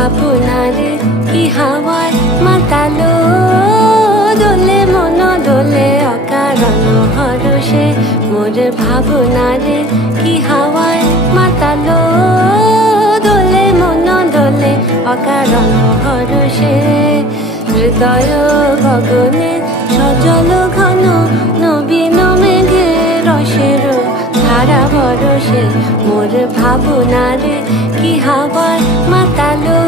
ভাবনারে কি হাওয়ায় মাতালো দোলে মন দোলে অকারণ হরষে মোর ভাবনারে কি হাওয়ায় মাতালো দোলে মন দোলে অকারণ হরষে হৃদয় গগনে সজল ঘন নবীন মেঘে রসের ধারা বরষে মোর ভাবনারে কি হাওয়ায় মাতালো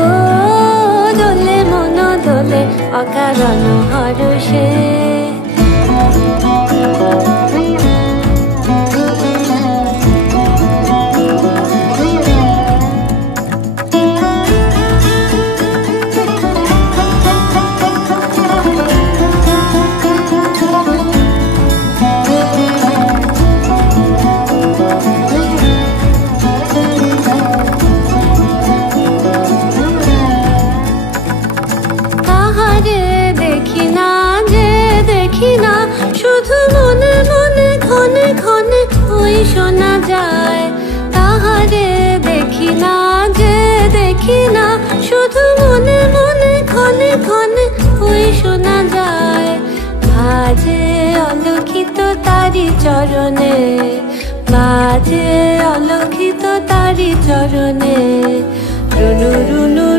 দোলে মন দোলে অকারণ হরষে শুধু মনে মনে ক্ষণে ক্ষণে ওই শোনা যায় তাহারে দেখি না যে দেখি না শুধু মনে মনে ক্ষণে ক্ষণে ওই শোনা যায় বাজে অলক্ষিত তারি চরণে বাজে অলক্ষিত তারি চরণে রুনু রুনু